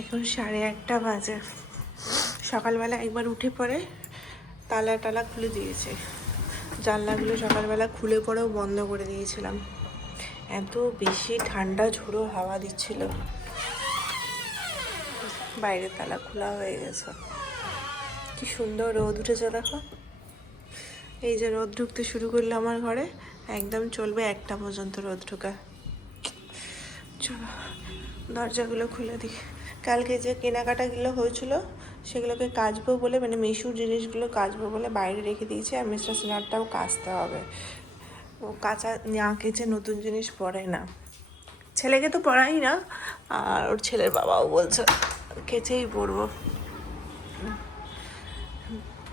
এখন সাড়ে আটটা বাজে। সকালবেলা একবার উঠে পড়ে তালা টালা খুলে দিয়েছে। জানলাগুলো সকালবেলা খুলে পরেও বন্ধ করে দিয়েছিলাম। এত বেশি ঠান্ডা, ঝোড়ো হাওয়া দিচ্ছিল। বাইরে তালা খোলা হয়ে গেছে। কি সুন্দর রোদ উঠেছে দেখো। এই যে রোদ ঢুকতে শুরু করল আমার ঘরে, একদম চলবে একটা পর্যন্ত রোদ ঢোকা। চলো, দরজাগুলো খুলে দিই। কালকে যে কেনাকাটাগুলো হয়েছিল, সেগুলোকে কাচবো বলে মানে মিশুর জিনিসগুলো কাচবো বলে বাইরে রেখে দিয়েছি আর মিস্টার সিনারটাও কাচতে হবে। ও কাঁচা না কেচে নতুন জিনিস পরে না। ছেলেকে তো পড়াই না, আর ওর ছেলের বাবাও বলছে, কেচেই পরবো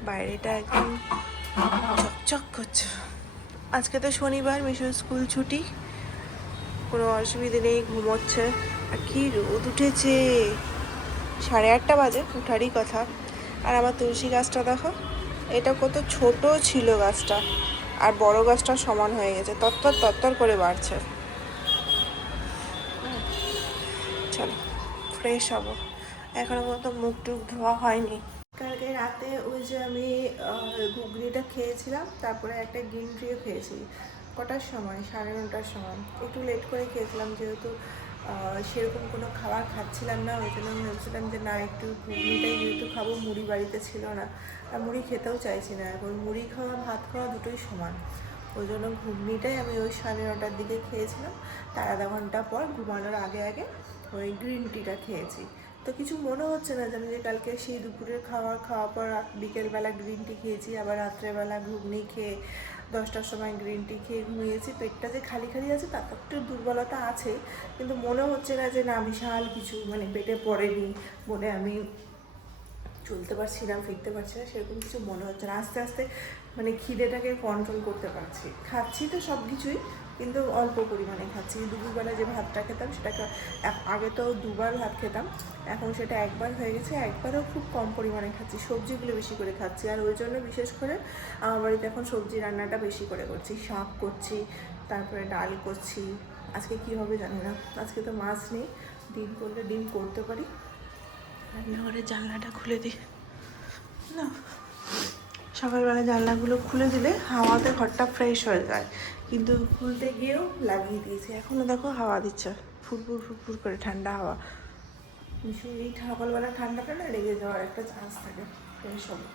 বাইরেটা একদম চকচক করছে। আজকে তো শনিবার, মিশুর স্কুল ছুটি। কোনো অসুবিধে নেই, ঘুমোচ্ছে। আর কি রোদ উঠেছে। সাড়ে আটটা বাজে, উঠারই কথা। আর আমার তুলসী গাছটা দেখো, এটা কত ছোট ছিল গাছটা। আর বড় গাছটা সমান হয়ে গেছে তত্তর তত্তর করে বাড়ছে। চলো ফ্রেশ হব। এখনও পর্যন্ত মুখ টুক ধোয়া হয়নি। কালকে রাতে ওই যে আমি ঘুগনিটা খেয়েছিলাম, তারপরে একটা গ্রিন ট্রিও খেয়েছি। কটার সময়? সাড়ে নটার সময়। একটু লেট করে খেয়েছিলাম যেহেতু সেরকম কোনো খাবার খাচ্ছিলাম না, ওই জন্য ভেবেছিলাম যে না, একটু ঘুগনিটাই যেহেতু খাব, মুড়ি বাড়িতে ছিল না। আর মুড়ি খেতেও চাইছি না, এখন মুড়ি খাওয়া, ভাত খাওয়া দুটোই সমান। ওই জন্য ঘুগনিটাই আমি ওই সাড়ে নটার দিকে খেয়েছিলাম। তার আধা ঘণ্টা পর, ঘুমানোর আগে আগে ওই গ্রিন টিটা খেয়েছি। তো কিছু মনে হচ্ছে না যে আমি যে কালকে সেই দুপুরের খাবার খাওয়ার পর বিকেলবেলা গ্রিন টি খেয়েছি, আবার রাত্রেবেলা ঘুগনি খেয়ে দশটার সময় গ্রিন টি খেয়ে ঘুমিয়েছি, পেটটা যে খালি খালি আছে তার একটু দুর্বলতা আছে, কিন্তু মনে হচ্ছে না যে না, বিশাল কিছু মানে পেটে পড়েনি, বলে আমি চলতে পারছি না, ফিরতে পারছি না, সেরকম কিছু মনে হচ্ছে না, আস্তে আস্তে মানে খিদেটাকে কন্ট্রোল করতে পারছি। খাচ্ছি তো সব কিছুই কিন্তু অল্প পরিমাণে খাচ্ছি। দুপুরবেলা যে ভাতটা খেতাম সেটাকে আগে তো দুবার ভাত খেতাম এখন সেটা একবার হয়ে গেছে একবারও খুব কম পরিমাণে খাচ্ছি সবজিগুলো বেশি করে খাচ্ছি। আর ওই জন্য বিশেষ করে আমার বাড়িতে এখন সবজি রান্নাটা বেশি করে করছি শাক করছি তারপরে ডাল করছি। আজকে কী হবে জানি না আজকে তো মাছ নেই ডিম করলে ডিম করতে পারি। রান্নাঘরের জানলাটা খুলে দিই। না। সকালবেলা জানলাগুলো খুলে দিলে হাওয়াতে ঘরটা ফ্রেশ হয়ে যায়। কিন্তু খুলতে গিয়েও লাগিয়ে দিয়েছি। এখনও দেখো হাওয়া দিচ্ছে। ফুরফুর ফুরফুর করে ঠান্ডা হাওয়া। এই সকালবেলা ঠান্ডাটা না লেগে যাওয়ার একটা চান্স থাকে। ফ্রেশ হবে।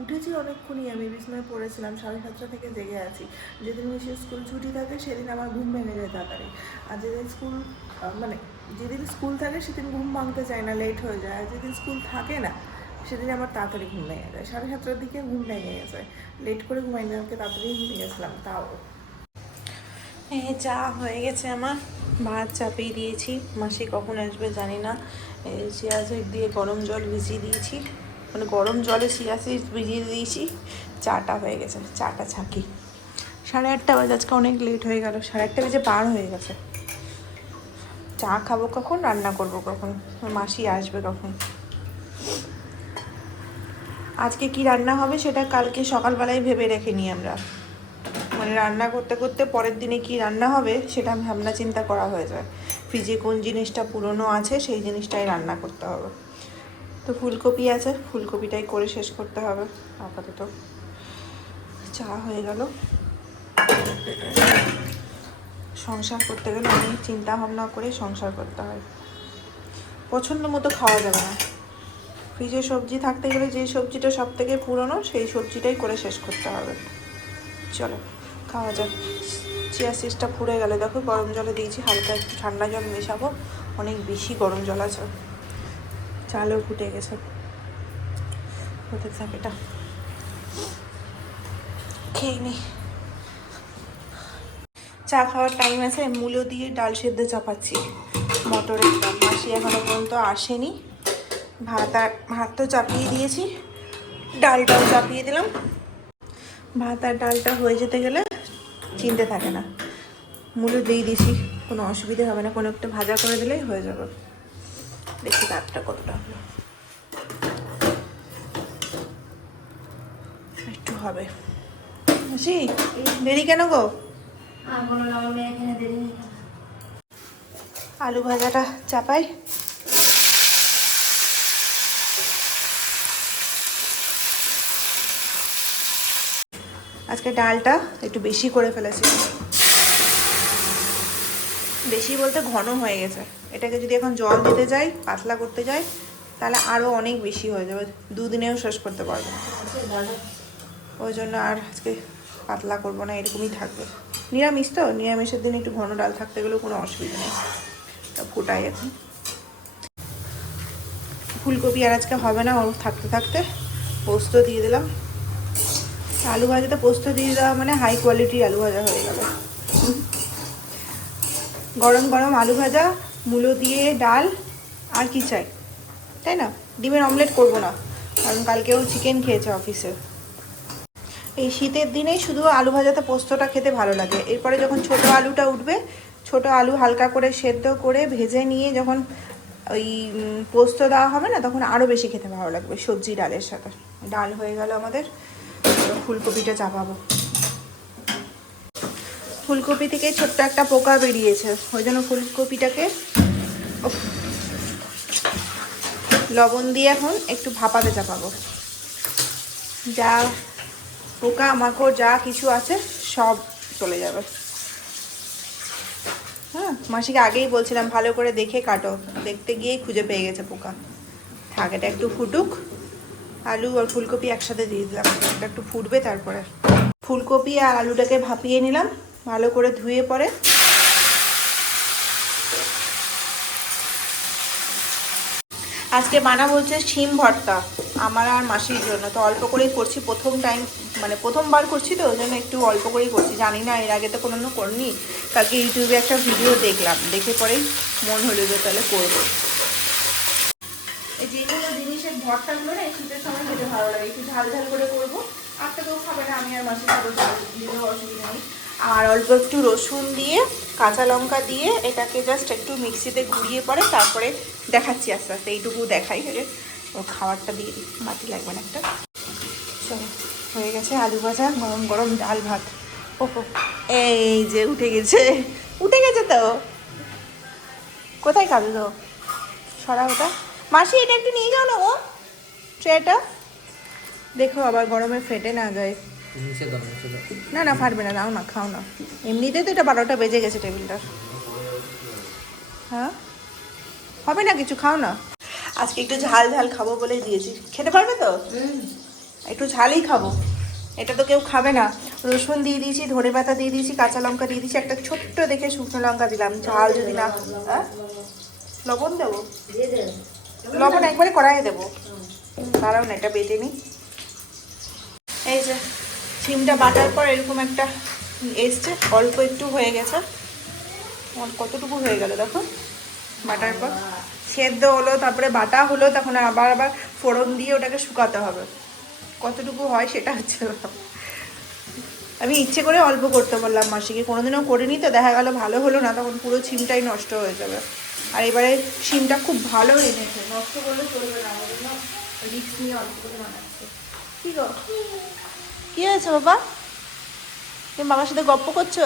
উঠেছি অনেকক্ষণই আমি, বিছনায় পড়েছিলাম, সাড়ে সাতটা থেকে জেগে আছি। যেদিন মিশু স্কুল ছুটি থাকে, সেদিন আমার ঘুম ভেঙে যায় তাড়াতাড়ি। আর যেদিন স্কুল মানে যেদিন স্কুল থাকে, সেদিন ঘুম ভাঙতে চায় না লেট হয়ে যায়। আর যেদিন স্কুল থাকে না সেদিন আমার তাড়াতাড়ি ঘুম ভেঙে যায়। সাড়ে সাতটার দিকে ঘুম ভেঙে গেছে। লেট করে ঘুমাই না তাড়াতাড়ি ঘুমিয়ে গেছিলাম, তাও। এই চা হয়ে গেছে আমার। ভাত চাপিয়ে দিয়েছি। মাসি কখন আসবে জানি না। এই সিড দিয়ে গরম জল ভিজিয়ে দিয়েছি। মানে গরম জলে চিয়া ভিজিয়ে দিয়েছি। চাটা হয়ে গেছে। চাটা ছাকি। সাড়ে আটটা বাজে, আজকে অনেক লেট হয়ে গেল। সাড়ে আটটা বেজে পার হয়ে গেছে। চা খাব কখন, রান্না করব কখন? মাসি আসবে কখন? আজকে কি রান্না হবে সেটা কালকে সকালবেলায় ভেবে রেখে নিই আমরা। মানে রান্না করতে করতে পরের দিনে কি রান্না হবে সেটা ভাবনা চিন্তা করা হয়ে যায়। ফ্রিজে কোন জিনিসটা পুরনো আছে সেই জিনিসটাই রান্না করতে হবে। তো ফুলকপি আছে, ফুলকপিটাই করে শেষ করতে হবে আপাতত। চা হয়ে গেল। সংসার করতে গেলে অনেক চিন্তা ভাবনা করে সংসার করতে হয়। পছন্দ মতো খাওয়া যাবে না। ফ্রিজে সবজি থাকতে গেলে যে সবজিটা সব থেকে পুরনো, সেই সবজিটাই করে শেষ করতে হবে। চলো, খাওয়া যাক। চিয়া সিসটা ফুরে গেলে। দেখো, গরম জলে দিয়েছি, হালকা একটু ঠান্ডা জল মেশাবো। অনেক বেশি গরম জল আছে। চালও ফুটে গেছে। হতে থাক এটা খেয়ে নি। চা খাওয়ার টাইম আছে, মূলো দিয়ে ডাল সেদ্ধ চাপাচ্ছি। মটরের মাসি এখনও পর্যন্ত আসেনি। ভাত আর ভাত তো চাপিয়ে দিয়েছি। ডালটাও চাপিয়ে দিলাম। ভাত আর ডালটা হয়ে যেতে গেলে চিনতে থাকে না। মূল্য দিয়ে দিছি কোনো অসুবিধা হবে না। কোনো একটা ভাজা করে দিলেই হয়ে যাবে। দেখি তারটা কতটা হলো। একটু হবে। বুঝি দেরি কেন গো? আলু ভাজাটা চাপাই। আজকে ডালটা একটু বেশি করে ফেলেছি। বেশি বলতে ঘন হয়ে গেছে। এটাকে যদি এখন জল দিতে যাই, পাতলা করতে যাই, তাহলে আরও অনেক বেশি হয়ে যাবে। দুদিনেও শেষ করতে পারব ওই জন্য আর আজকে পাতলা করব না, এরকমই থাকবে। নিরামিষ তো? নিরামিষের দিন একটু ঘন ডাল থাকতে গেলেও কোনো অসুবিধা নেই। তা ফোটাই এখন। ফুলকপি আর আজকে হবে না, ওর থাকতে থাকতে পোস্ত দিয়ে দিলাম। আলু ভাজাতে পোস্ত দিয়ে দেওয়া মানে হাই কোয়ালিটির আলু ভাজা হয়ে গেল। গরম গরম আলু ভাজা, মূলো দিয়ে ডাল আর কি চাই, তাই না? ডিমের অমলেট করব না, কারণ কালকেও চিকেন খেয়েছে অফিসে এই শীতের দিনেই শুধু আলু ভাজাতে পোস্তটা খেতে ভালো লাগে। এরপরে যখন ছোট আলুটা উঠবে, ছোট আলু হালকা করে সেদ্ধ করে ভেজে নিয়ে যখন ওই পোস্ত দেওয়া হবে না, তখন আরও বেশি খেতে ভালো লাগবে সবজি ডালের সাথে। ডাল হয়ে গেল আমাদের। ফুলকপিটা চাপাবো। ফুলকপি থেকে ছোট্ট একটা পোকা বেরিয়েছে, ওই জন্য ফুলকপিটাকে লবণ দিয়ে এখন একটু ভাপাতে চাপাবো। যা পোকা, মাকড়, যা কিছু আছে, সব চলে যাবে। হ্যাঁ মাসিকে আগেই বলছিলাম, ভালো করে দেখে কাটো। দেখতে গিয়েই খুঁজে পেয়ে গেছে পোকা। থাক এটা একটু ফুটুক। আলু আর ফুলকপি একসাথে দিয়ে দিলাম। এটা একটু ফুটবে তারপরে। ফুলকপি আর আলুটাকে ভাপিয়ে নিলাম। ভালো করে ধুয়ে পরে আজকে বানাবো হচ্ছে শিম ভর্তা আমার আর মাসির জন্য। তো অল্প করেই করছি। প্রথম টাইম মানে প্রথমবার করছি তো, ওই জন্য একটু অল্প করেই করছি। জানি না, এর আগে তো কোনো করিনি। কালকে ইউটিউবে একটা ভিডিও দেখলাম। দেখে পরেই মন হলো তাহলে করব এই যে কোনো জিনিসের ভর্তাগুলো না এই শীতের সময় খেতে ভালো লাগে। একটু ঝাল ঝাল করে করব। কেউ খাবে না, আমি আর মাসি খাব দিলেও অসুবিধা নেই। আর অল্প একটু রসুন দিয়ে, কাঁচা লঙ্কা দিয়ে এটাকে জাস্ট একটু মিক্সিতে ঘুরিয়ে পরে তারপরে দেখাচ্ছি আস্তে আস্তে, এইটুকু দেখাই। ও খাবারটা দিয়ে বাটি লাগবে না একটা। চলো, হয়ে গেছে আলু ভাজা, গরম গরম ডাল ভাত। ওহো এই যে উঠে গেছে। উঠে গেছে তো? কোথায় খাবে তো সরা ওটা। মাসি, এটা একটু নিয়ে যাও না ও ট্রেটা? দেখো আবার গরমে ফেটে না যায় নিচে দাও না না ফাটবে না নাও না খাও না। এমনিতেই তো এটা বারোটা বেজে গেছে টেবিলটার। হ্যাঁ? হবে না কিছু খাও না। আজকে একটু ঝাল ঝাল খাব বলেই দিয়েছি। খেতে পারবে তো? একটু ঝালই খাব। এটা তো কেউ খাবে না। রসুন দিয়ে দিয়েছি ধনে পাতা দিয়ে দিয়েছি কাঁচা লঙ্কা দিয়ে দিয়েছি একটা ছোট্ট দেখে শুকনো লঙ্কা দিলাম। ঝাল যদি না হ্যাঁ? লবণ দেবো? লবণ একবারে কড়াইয়ে দেবো। দাঁড়াও না, এটা বেটে নিই এই যে, সিমটা বাটার পর এরকম একটা এসছে, অল্প একটু হয়ে গেছে। কতটুকু হয়ে গেল, দেখো। বাটার পর সেদ্ধ হলো, তারপরে বাটা হলো, তখন আবার আবার ফোড়ন দিয়ে ওটাকে শুকাতে হবে। কতটুকু হয় সেটা হচ্ছে আমি ইচ্ছে করে অল্প করতে বললাম মাসিকে। কোনোদিনও করিনি তো, দেখা গেল ভালো হলো না, তখন পুরো ছিমটাই নষ্ট হয়ে যাবে। আর এবারে সিমটা খুব ভালো এনেছে। নষ্ট করলে চলবে না ওই জন্য রিক্স নিয়ে অল্প করে বানাচ্ছে। কি গো? কি হয়েছে বাবা? তুমি বাবার সাথে গপ্প করছ?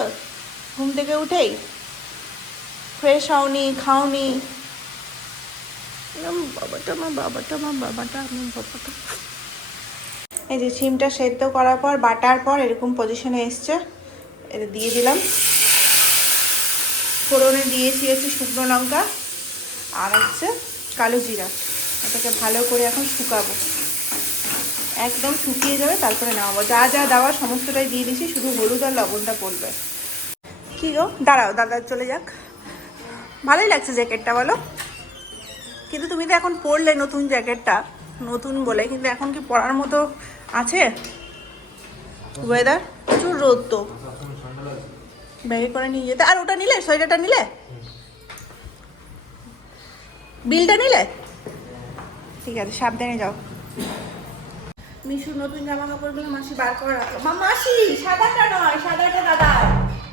ঘুম থেকে উঠেই? ফ্রেশ হওনি খাওনি? বাবাটা আমার বাবাটা আমার বাবাটা আমার বাবাটা। এই যে সিমটা সেদ্ধ করার পর বাটার পর এরকম পজিশনে এসছে। এটা দিয়ে দিলাম। ফোড়নে দিয়েছি হচ্ছে শুকনো লঙ্কা। আর হচ্ছে কালো জিরা। এটাকে ভালো করে এখন শুকাবো। একদম শুকিয়ে যাবে, তারপরে নামাবো। যা যা দেওয়া সমস্তটাই দিয়ে দিয়েছি শুধু হলুদ আর লবণটা পড়বে। কি গো? দাঁড়াও, দাদা চলে যাক। ভালোই লাগছে জ্যাকেটটা, বলো। কিন্তু তুমি তো এখন পরলে নতুন জ্যাকেটটা, নতুন বলে। কিন্তু এখন কি পরার মতো আছে? ওয়েদার প্রচুর রোদ তো। ব্যাগে করে নিয়ে যেতে। আর ওটা নিলে? সোয়েটারটা নিলে? বিলটা নিলে? ঠিক আছে সাবধানে যাও। মিশুর নতুন জামা কাপড়গুলো মাসি বার করে রাখো মা মাসি সাদাটা নয় সাদাটা দাদা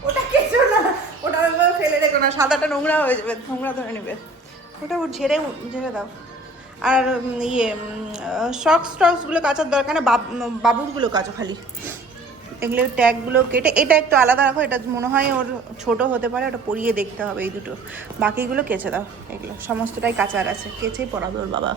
ওটা কিছু না। ওটা ওইভাবে ফেলে রেখো না সাদাটা নোংরা হয়ে যাবে নোংরা ধরে নেবে। ওটা ঝেড়ে ঝেড়ে দাও। আর ইয়ে শক্স টক্সগুলো কাচার দরকার না বাব- বাবুরগুলো কাচো খালি। এগুলো ট্যাগগুলো কেটে এটা একটু আলাদা রাখো এটা মনে হয় ওর ছোট হতে পারে ওটা পরিয়ে দেখতে হবে এই দুটো। বাকিগুলো কেচে দাও এগুলো সমস্তটাই কাচার আছে কেচেই পরাবে ওর বাবা।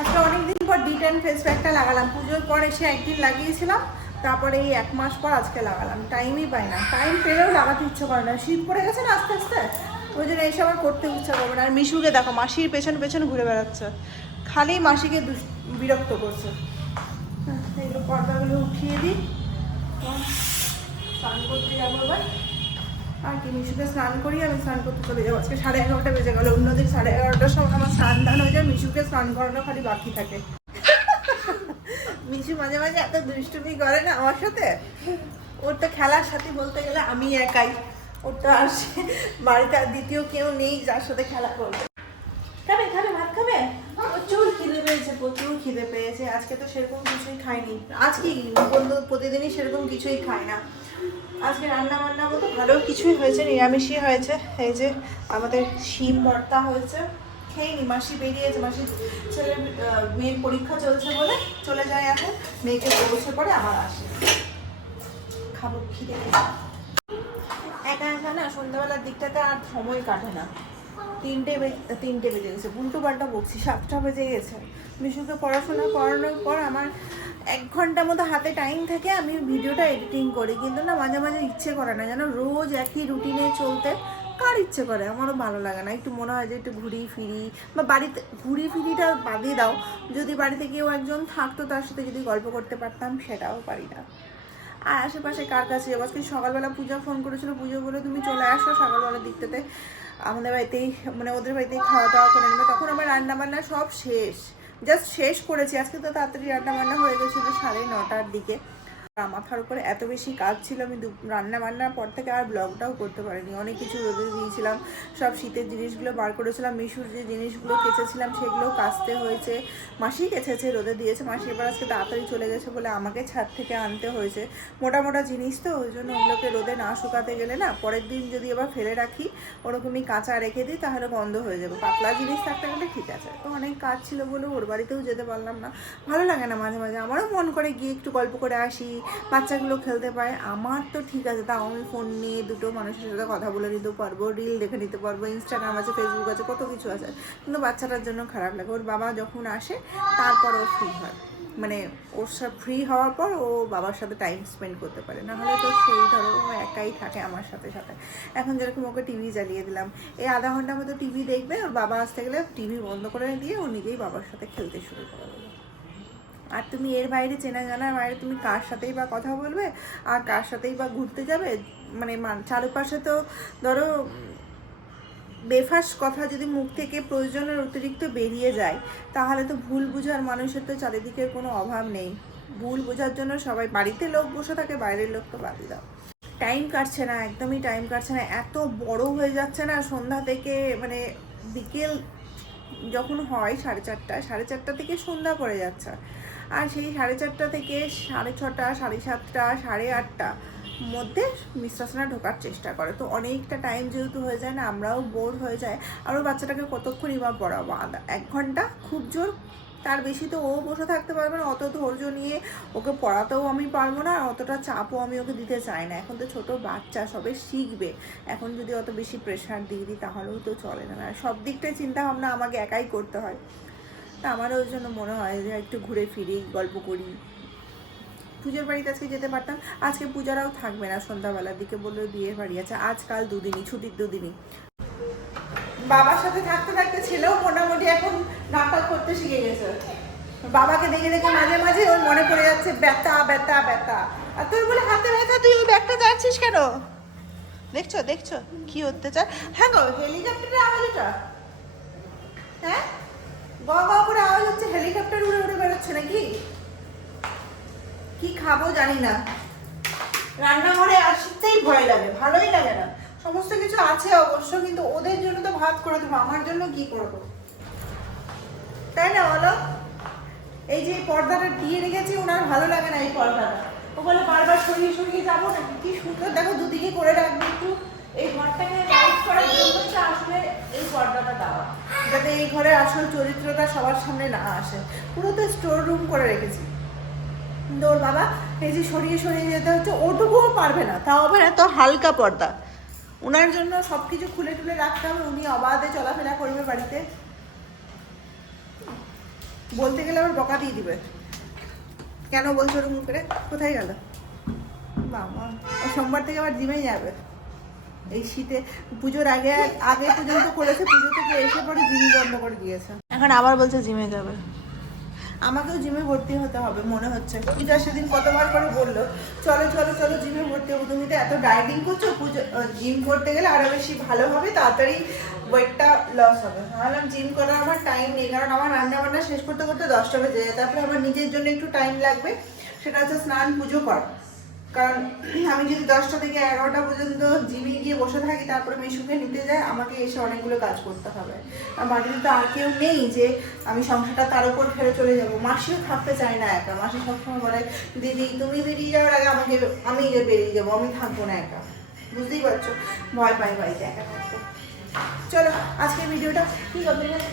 আজকে অনেকদিন পর ডিটেন ফেস প্যাকটা লাগালাম। পুজোর পর এসে একদিন লাগিয়েছিলাম তারপরে এই এক মাস পর আজকে লাগালাম। টাইমই পাই না। টাইম পেলেও লাগাতে ইচ্ছে করে না। শীত পড়ে গেছে না আস্তে আস্তে? ওই জন্য এসে আমার করতে ইচ্ছা করবে না। আর মিশুকে দেখো মাসির পেছন পেছন ঘুরে বেড়াচ্ছে। খালি মাসিকে বিরক্ত করছে। হ্যাঁ, এগুলো পর্দাগুলো উঠিয়ে দিই। স্নান করতে যাব আর কি, মিশুকে স্নান করি আমি স্নান করতে আজকে সাড়ে এগারোটা বেজে সাড়ে এগারোটার সময় আমার স্নান দান হয়ে যায়, মিশুকে স্নান করানো খালি বাকি থাকে। মিশু মাঝে মাঝে এত দুষ্টুমি করে না আমার সাথে। ওর তো খেলার সাথে বলতে গেলে আমি একাই। ওর তো আর বাড়িতে আর দ্বিতীয় কেউ নেই যার সাথে খেলা করবে খাবে খাবে ভাত খাবে প্রচুর খিদে পেয়েছে প্রচুর খিদে পেয়েছে। আজকে তো সেরকম কিছুই খাইনি। আজকে প্রতিদিনই সেরকম কিছুই খাই না। আজকে রান্না বান্না বলতে ভালো কিছুই হয়েছে, নিরামিষই হয়েছে। এই যে আমাদের শিম ভর্তা হয়েছে। খেয়েনি মাসি বেরিয়েছে। মাসি ছেলের মেয়ের পরীক্ষা চলছে বলে চলে যায় এখন। মেয়েকে পৌঁছে পরে আবার আসে। খাব, খিদে একা একা না, সন্ধ্যাবেলার দিকটাতে আর সময় কাটে না। তিনটে তিনটে বেজে গেছে। উল্টো পাল্টা বকছি, সাতটা বেজে গেছে। মিশুকে পড়াশোনা করানোর পর আমার এক ঘণ্টার মতো হাতে টাইম থাকে আমি ভিডিওটা এডিটিং করি। কিন্তু না, মাঝে মাঝে ইচ্ছে করে না। যেন রোজ একই রুটিনে চলতে কার ইচ্ছে করে? আমারও ভালো লাগে না। একটু মনে হয় যে একটু ঘুরি ফিরি বা বাড়িতে, ঘুরি ফিরিটা বাদই দাও। যদি বাড়িতে কেউ একজন থাকতো, তার সাথে যদি গল্প করতে পারতাম, সেটাও পারি না। আর আশেপাশে কার কাছে? যাব আজকে সকালবেলা পূজা ফোন করেছিল। পুজো বলে, তুমি চলে আসো সকালবেলা দিকটাতে। আমাদের বাড়িতেই মানে ওদের বাড়িতেই খাওয়া দাওয়া করে নেবে। তখন আমার রান্না বান্না সব শেষ। জাস্ট শেষ করেছি। আজকে তো তাড়াতাড়ি রান্না বান্না হয়ে গেছিল সাড়ে নটার দিকে। মাথার উপরে এত বেশি কাজ ছিল, আমি রান্না বান্নার পর থেকে আর ব্লগটাও করতে পারিনি। অনেক কিছু রোদে দিয়েছিলাম, সব শীতের জিনিসগুলো বার করেছিলাম, মিশুর যে জিনিসগুলো কেচেছিলাম সেগুলো কাচতে হয়েছে। মাসি কেচেছে, রোদে দিয়েছে, মাসি এবার আজকে তাড়াতাড়ি চলে গেছে বলে আমাকে ছাদ থেকে আনতে হয়েছে। মোটা মোটা জিনিস তো, ওই জন্য ওগুলোকে রোদে না শুকাতে গেলে না, পরের দিন যদি আবার ফেলে রাখি, ওরকমই কাঁচা রেখে দিই, তাহলে বন্ধ হয়ে যাবে। পাতলা জিনিস থাকতে গেলে ঠিক আছে, তো অনেক কাজ ছিল বলে ওর বাড়িতেও যেতে পারলাম না। ভালো লাগে না মাঝে মাঝে, আমারও মন করে গিয়ে একটু গল্প করে আসি বাচ্চাগুলো খেলতে পারে। আমার তো ঠিক আছে, তাও আমি ফোন নিয়ে দুটো মানুষের সাথে কথা বলে নিতে পারব রিল দেখে নিতে পারব ইনস্টাগ্রাম আছে ফেসবুক আছে, কত কিছু আছে। কিন্তু বাচ্চাটার জন্য খারাপ লাগে। ওর বাবা যখন আসে, তারপর ও ফ্রি হয়। মানে ওর সব ফ্রি হওয়ার পর ও বাবার সাথে টাইম স্পেন্ড করতে পারে। না হলে তো সেই ধরো ও একাই থাকে আমার সাথে সাথে। এখন যেরকম ওকে টিভি জ্বালিয়ে দিলাম এই আধা ঘণ্টার মতো টিভি দেখবে, ওর বাবা আসতে গেলে টিভি বন্ধ করে দিয়ে ও নিজেই বাবার সাথে খেলতে শুরু করে দেবে। আর তুমি এর বাইরে চেনা জানার বাইরে তুমি কার সাথেই বা কথা বলবে? আর কার সাথেই বা ঘুরতে যাবে? মানে চারপাশে তো ধরো বেফাস কথা যদি মুখ থেকে প্রয়োজনের অতিরিক্ত বেরিয়ে যায়, তাহলে তো ভুল বোঝার মানুষের তো চারিদিকের কোনো অভাব নেই। ভুল বোঝার জন্য সবাই বাড়িতে লোক বসে থাকে, বাইরের লোক তো বাদই দাও। টাইম কাটছে না, একদমই টাইম কাটছে না। এত বড় হয়ে যাচ্ছে না সন্ধ্যা থেকে মানে বিকেল যখন হয় সাড়ে চারটা সাড়ে চারটা থেকে সন্ধ্যা পড়ে যাচ্ছে। আর সেই সাড়ে চারটা থেকে সাড়ে ছটা, সাড়ে সাতটা, সাড়ে আটটা মধ্যে মিশ্রাসনা ঢোকার চেষ্টা করে। তো অনেকটা টাইম যেহেতু হয়ে যায় না, আমরাও বোর হয়ে যায় আরও বাচ্চাটাকে কতক্ষণই বা পড়াবো? আধা এক ঘণ্টা? খুব জোর। তার বেশি তো ও বসে থাকতে পারবে না, অত ধৈর্য নিয়ে ওকে পড়াতেও আমি পারব না অতটা চাপও আমি ওকে দিতে চাই না। এখন তো ছোট বাচ্চা, সবে শিখবে। এখন যদি অত বেশি প্রেশার দিয়ে দিই, তাহলেও তো চলে না। আর সব দিকটাই চিন্তা ভাবনা আমাকে একাই করতে হয়। তা আমারও ওই জন্য মনে হয় যে একটু ঘুরে ফিরি গল্প করি। পুজোর বাড়িতে আজকে যেতে পারতাম। আজকে পূজারাও থাকবে না সন্ধ্যাবেলার দিকে বলল বিয়ের বাড়ি আছে। আজকাল দুদিনই, ছুটির দুদিনই। বাবার সাথে থাকতে থাকতে ছেলেও মোটামুটি এখন নাটক করতে শিখে গেছে। বাবাকে দেখে দেখে মাঝে মাঝে ওর মনে পড়ে যাচ্ছে, ব্যথা ব্যথা ব্যথা। আর তুই বলে, হাতে ব্যথা, তুই ওই ব্যাগটা যাচ্ছিস কেন? দেখছ দেখছ কি অত্যাচার? হ্যাঁ গো, হেলিকপ্টারের আওয়াজ এটা হ্যাঁ গ গ করে আওয়াজ হচ্ছে হেলিকপ্টার উড়ে উড়ে নাকি কি খাব জানি না। রান্নাঘরে আসতেই ভয় লাগে, ভালোই লাগে না। সমস্ত কিছু আছে অবশ্য, কিন্তু ওদের জন্য তো ভাত করে দেবো, আমার জন্য কি করব? তাই না বলো? এই যে পর্দাটা দিয়ে রেখেছি, ওনার ভালো লাগে না এই পর্দাটা। ও বলে বারবার সরিয়ে সরিয়ে যাব না কি সুন্দর, দেখো দুদিকে করে রাখব একটু। এই ঘরটাকে লাইট করার জন্য আসলে এই পর্দাটা দেওয়া। যাতে এই ঘরে আসল চরিত্রটা সবার সামনে না আসে। পুরো তো স্টোর রুম করে রেখেছি। ওর বাবা এই যে সরিয়ে সরিয়ে যেতে হচ্ছে ওটুকুও পারবে না। তাও আবার এত হালকা পর্দা। ওনার জন্য সব কিছু খুলে টুলে রাখতে হবে। উনি অবাধে চলাফেরা করবে বাড়িতে। বলতে গেলে আবার বকা দিয়ে দিবে। কেন বলছো ওরকম করে? কোথায় গেল? বাবা সোমবার থেকে আবার জিমে যাবে। এই শীতে পুজোর আগে আগে পর্যন্ত করেছে পুজো থেকে এসে পরে জিম বন্ধ করে দিয়েছে। এখন আবার বলছে জিমে যাবে। আমাকেও জিমে ভর্তি হতে হবে মনে হচ্ছে। পূজা সেদিন কতবার করে বলল চলো চলো চলো জিমে ভর্তি হব। তুমি তো এত ডায়েটিং করছ পুজো জিম করতে গেলে আরও বেশি ভালো হবে তাড়াতাড়ি ওয়েটটা লস হবে। ভাবলাম জিম করার আমার টাইম নেই কারণ আমার রান্না বান্না শেষ করতে করতে দশটা বেজে যায়। তারপরে আমার নিজের জন্য একটু টাইম লাগবে সেটা হচ্ছে স্নান পুজো করা। কারণ আমি যদি দশটা থেকে এগারোটা পর্যন্ত জিমে গিয়ে বসে থাকি, তারপরে মিশুকে নিতে যায়, আমাকে এসে অনেকগুলো কাজ করতে হবে। আর বাড়িতে তো আর কেউ নেই যে আমি সংসারটা তার উপর ফেলে চলে যাব। মাসিও থাকতে চায় না একা। মাসি সবসময় বলে, দিদি তুমি বেরিয়ে যাওয়ার আগে আমাকে, আমি বেরিয়ে যাব, আমি থাকব না একা। বুঝতেই পারছ? ভয় পাই বাড়িতে একা থাকতে। চলো আজকে ভিডিওটা কি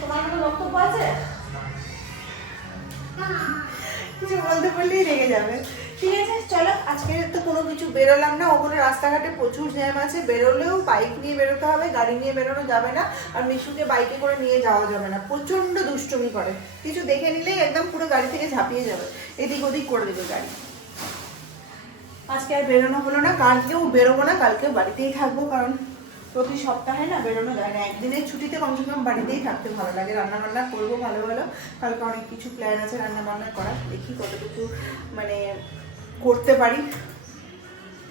তোমার কোনো বক্তব্য আছে? কিছু বলতে বললেই রেগে যাবে। ঠিক আছে, চলো, আজকে তো কোনো কিছু বেরোলাম না। ওখানে রাস্তাঘাটে প্রচুর জ্যাম আছে। বেরোলেও বাইক নিয়ে বেরোতে হবে, গাড়ি নিয়ে বেরোনো যাবে না, আর মিশুকে বাইকে করে নিয়ে যাওয়া যাবে না। প্রচণ্ড দুষ্টুমি করে। কিছু দেখে নিলেই একদম পুরো গাড়ি থেকে ঝাঁপিয়ে যাবে। এদিক ওদিক করে দেবে গাড়ি। আজকে আর বেরোনো হলো না। কালকেও বেরোবো না, কালকেও বাড়িতেই থাকব, কারণ প্রতি সপ্তাহে না বেরোনো যায় না। একদিনের ছুটিতে কমসে কম বাড়িতেই থাকতে ভালো লাগে। রান্না বান্না করব ভালো ভালো। কালকে অনেক কিছু প্ল্যান আছে রান্না বান্না করার। দেখি কতটুকু মানে করতে পারি।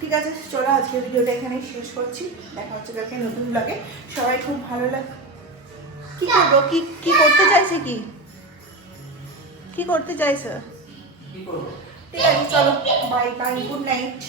ঠিক আছে চলো আজকে ভিডিওটা এখানেই শেষ করছি। দেখা হচ্ছে কালকে নতুন ব্লগে সবাই খুব ভালো লাগে কি করব? কি কি করতে চাইছে কি? কি করতে চাইছে? কি করব? ঠিক আছে চলো। Bye bye good night